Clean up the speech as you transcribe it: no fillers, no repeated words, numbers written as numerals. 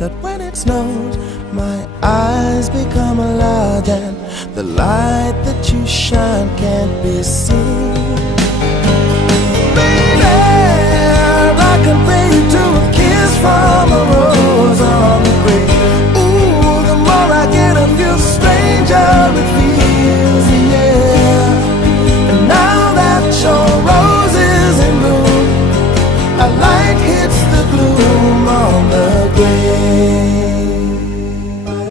that when it snows, my eyes become large and the light that you shine can't be seen.